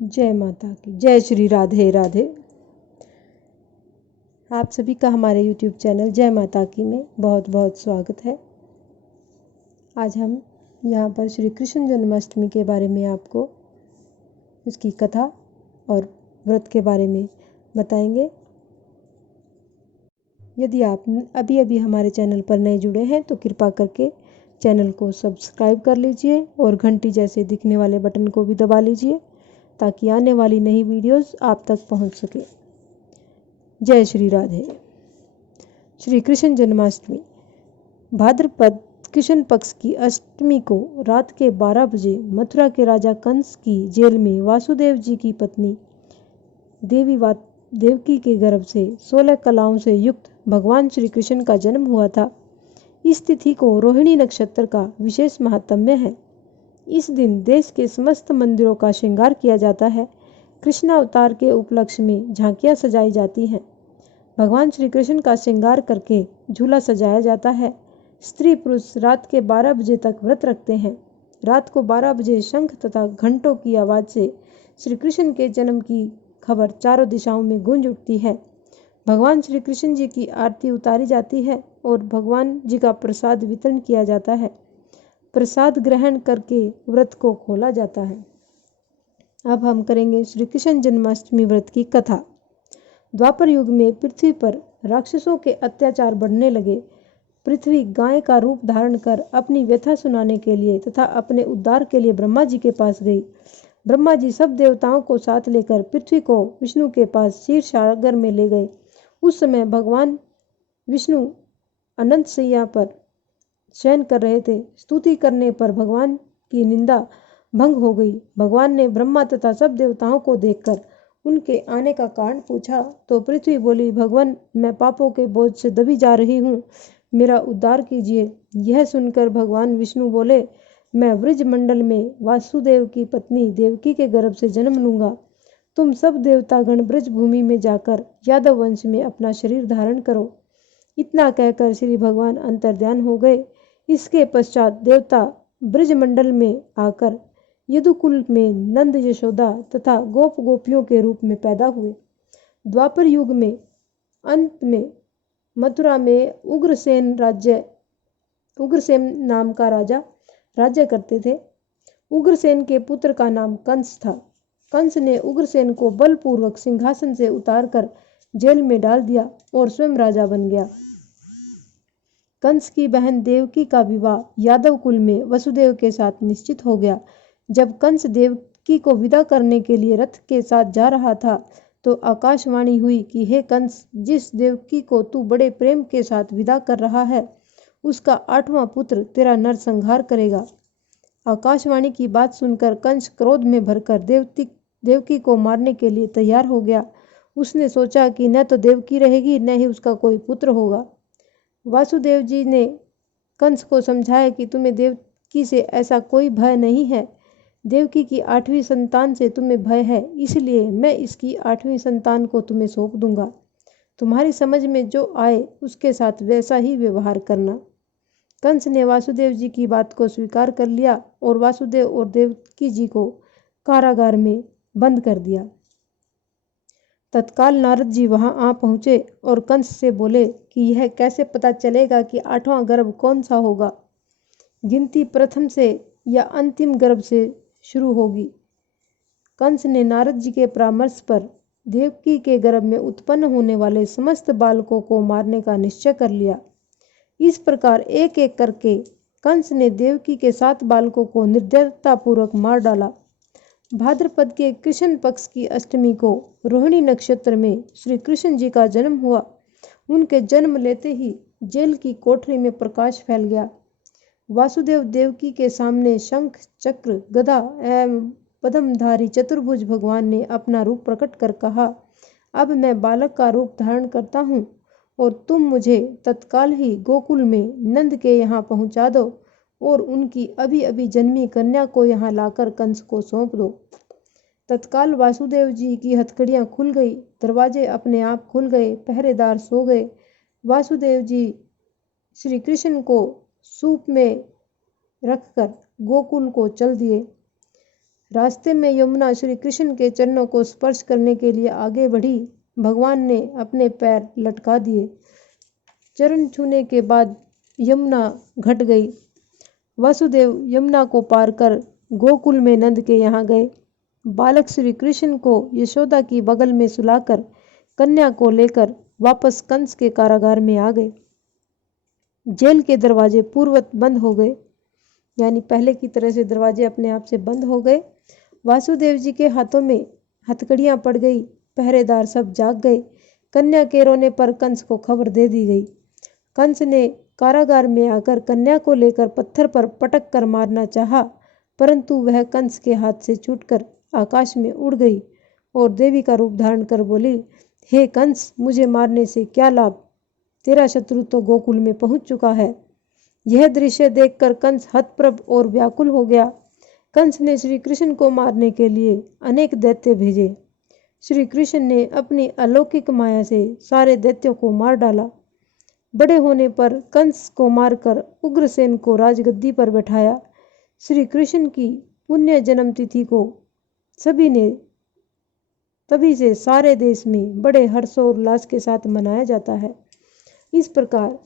जय माता की जय। श्री राधे राधे। आप सभी का हमारे YouTube चैनल जय माता की में बहुत बहुत स्वागत है। आज हम यहाँ पर श्री कृष्ण जन्माष्टमी के बारे में आपको उसकी कथा और व्रत के बारे में बताएंगे। यदि आप अभी अभी हमारे चैनल पर नए जुड़े हैं तो कृपा करके चैनल को सब्सक्राइब कर लीजिए और घंटी जैसे दिखने वाले बटन को भी दबा लीजिए ताकि आने वाली नई वीडियोस आप तक पहुंच सके। जय श्री राधे। श्री कृष्ण जन्माष्टमी भाद्रपद कृष्ण पक्ष की अष्टमी को रात के 12 बजे मथुरा के राजा कंस की जेल में वासुदेव जी की पत्नी देवकी के गर्भ से 16 कलाओं से युक्त भगवान श्री कृष्ण का जन्म हुआ था। इस तिथि को रोहिणी नक्षत्र का विशेष महात्म्य है। इस दिन देश के समस्त मंदिरों का श्रृंगार किया जाता है। कृष्ण अवतार के उपलक्ष्य में झांकियां सजाई जाती हैं। भगवान श्री कृष्ण का श्रृंगार करके झूला सजाया जाता है। स्त्री पुरुष रात के 12 बजे तक व्रत रखते हैं। रात को 12 बजे शंख तथा घंटों की आवाज से श्री कृष्ण के जन्म की खबर चारों दिशाओं में गूंज उठती है। भगवान श्री कृष्ण जी की आरती उतारी जाती है और भगवान जी का प्रसाद वितरण किया जाता है। प्रसाद ग्रहण करके व्रत को खोला जाता है। अब हम करेंगे श्री कृष्ण जन्माष्टमी व्रत की कथा। द्वापर युग में पृथ्वी पर राक्षसों के अत्याचार बढ़ने लगे। पृथ्वी गाय का रूप धारण कर अपनी व्यथा सुनाने के लिए तथा अपने उद्धार के लिए ब्रह्मा जी के पास गई। ब्रह्मा जी सब देवताओं को साथ लेकर पृथ्वी को विष्णु के पास क्षीर सागर में ले गए। उस समय भगवान विष्णु अनंत शैया पर शयन कर रहे थे। स्तुति करने पर भगवान की निंदा भंग हो गई। भगवान ने ब्रह्मा तथा सब देवताओं को देखकर उनके आने का कारण पूछा तो पृथ्वी बोली, भगवान मैं पापों के बोझ से दबी जा रही हूँ, मेरा उद्धार कीजिए। यह सुनकर भगवान विष्णु बोले, मैं वृज मंडल में वासुदेव की पत्नी देवकी के गर्भ से जन्म लूंगा। तुम सब देवतागण ब्रज भूमि में जाकर यादव वंश में अपना शरीर धारण करो। इतना कहकर श्री भगवान अंतर्ध्यान हो गए। इसके पश्चात देवता ब्रजमंडल में आकर यदुकुल में नंद यशोदा तथा गोप गोपियों के रूप में पैदा हुए। द्वापर युग में अंत में मथुरा में उग्रसेन नाम का राजा राज्य करते थे। उग्रसेन के पुत्र का नाम कंस था। कंस ने उग्रसेन को बलपूर्वक सिंहासन से उतारकर जेल में डाल दिया और स्वयं राजा बन गया। कंस की बहन देवकी का विवाह यादव कुल में वसुदेव के साथ निश्चित हो गया। जब कंस देवकी को विदा करने के लिए रथ के साथ जा रहा था तो आकाशवाणी हुई कि हे कंस, जिस देवकी को तू बड़े प्रेम के साथ विदा कर रहा है उसका 8वां पुत्र तेरा नरसंहार करेगा। आकाशवाणी की बात सुनकर कंस क्रोध में भरकर देवकी को मारने के लिए तैयार हो गया। उसने सोचा कि न तो देवकी रहेगी न ही उसका कोई पुत्र होगा। वासुदेव जी ने कंस को समझाया कि तुम्हें देवकी से ऐसा कोई भय नहीं है। देवकी की 8वीं संतान से तुम्हें भय है, इसलिए मैं इसकी 8वीं संतान को तुम्हें सौंप दूंगा। तुम्हारी समझ में जो आए उसके साथ वैसा ही व्यवहार करना। कंस ने वासुदेव जी की बात को स्वीकार कर लिया और वासुदेव और देवकी जी को कारागार में बंद कर दिया। तत्काल नारद जी वहां आ पहुंचे और कंस से बोले कि यह कैसे पता चलेगा कि 8वां गर्भ कौन सा होगा। गिनती प्रथम से या अंतिम गर्भ से शुरू होगी। कंस ने नारद जी के परामर्श पर देवकी के गर्भ में उत्पन्न होने वाले समस्त बालकों को मारने का निश्चय कर लिया। इस प्रकार एक एक करके कंस ने देवकी के 7 बालकों को निर्दयतापूर्वक मार डाला। भाद्रपद के कृष्ण पक्ष की अष्टमी को रोहिणी नक्षत्र में श्री कृष्ण जी का जन्म हुआ। उनके जन्म लेते ही जेल की कोठरी में प्रकाश फैल गया। वासुदेव देवकी के सामने शंख चक्र गदा एवं पद्मधारी चतुर्भुज भगवान ने अपना रूप प्रकट कर कहा, अब मैं बालक का रूप धारण करता हूँ और तुम मुझे तत्काल ही गोकुल में नंद के यहाँ पहुँचा दो और उनकी अभी अभी जन्मी कन्या को यहाँ लाकर कंस को सौंप दो। तत्काल वासुदेव जी की हथकड़ियाँ खुल गई, दरवाजे अपने आप खुल गए, पहरेदार सो गए। वासुदेव जी श्री कृष्ण को सूप में रखकर गोकुल को चल दिए। रास्ते में यमुना श्री कृष्ण के चरणों को स्पर्श करने के लिए आगे बढ़ी। भगवान ने अपने पैर लटका दिए। चरण छूने के बाद यमुना घट गई। वासुदेव यमुना को पार कर गोकुल में नंद के यहाँ गए। बालक श्री कृष्ण को यशोदा की बगल में सुलाकर कन्या को लेकर वापस कंस के कारागार में आ गए। जेल के दरवाजे पूर्ववत बंद हो गए, यानी पहले की तरह से दरवाजे अपने आप से बंद हो गए। वासुदेव जी के हाथों में हथकड़ियां पड़ गई। पहरेदार सब जाग गए। कन्या के रोने पर कंस को खबर दे दी गई। कंस ने कारागार में आकर कन्या को लेकर पत्थर पर पटक कर मारना चाहा, परंतु वह कंस के हाथ से छूटकर आकाश में उड़ गई और देवी का रूप धारण कर बोली, हे कंस, मुझे मारने से क्या लाभ? तेरा शत्रु तो गोकुल में पहुंच चुका है। यह दृश्य देखकर कंस हतप्रभ और व्याकुल हो गया। कंस ने श्री कृष्ण को मारने के लिए अनेक दैत्य भेजे। श्री कृष्ण ने अपनी अलौकिक माया से सारे दैत्यों को मार डाला। बड़े होने पर कंस को मारकर उग्रसेन को राजगद्दी पर बैठाया। श्री कृष्ण की पुण्य जन्म तिथि को तभी से सारे देश में बड़े हर्षोल्लास के साथ मनाया जाता है। इस प्रकार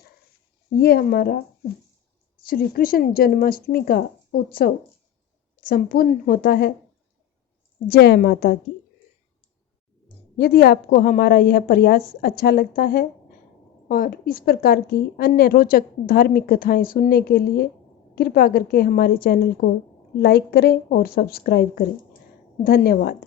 ये हमारा श्री कृष्ण जन्माष्टमी का उत्सव संपूर्ण होता है। जय माता की। यदि आपको हमारा यह प्रयास अच्छा लगता है और इस प्रकार की अन्य रोचक धार्मिक कथाएं सुनने के लिए कृपया करके हमारे चैनल को लाइक करें और सब्सक्राइब करें। धन्यवाद।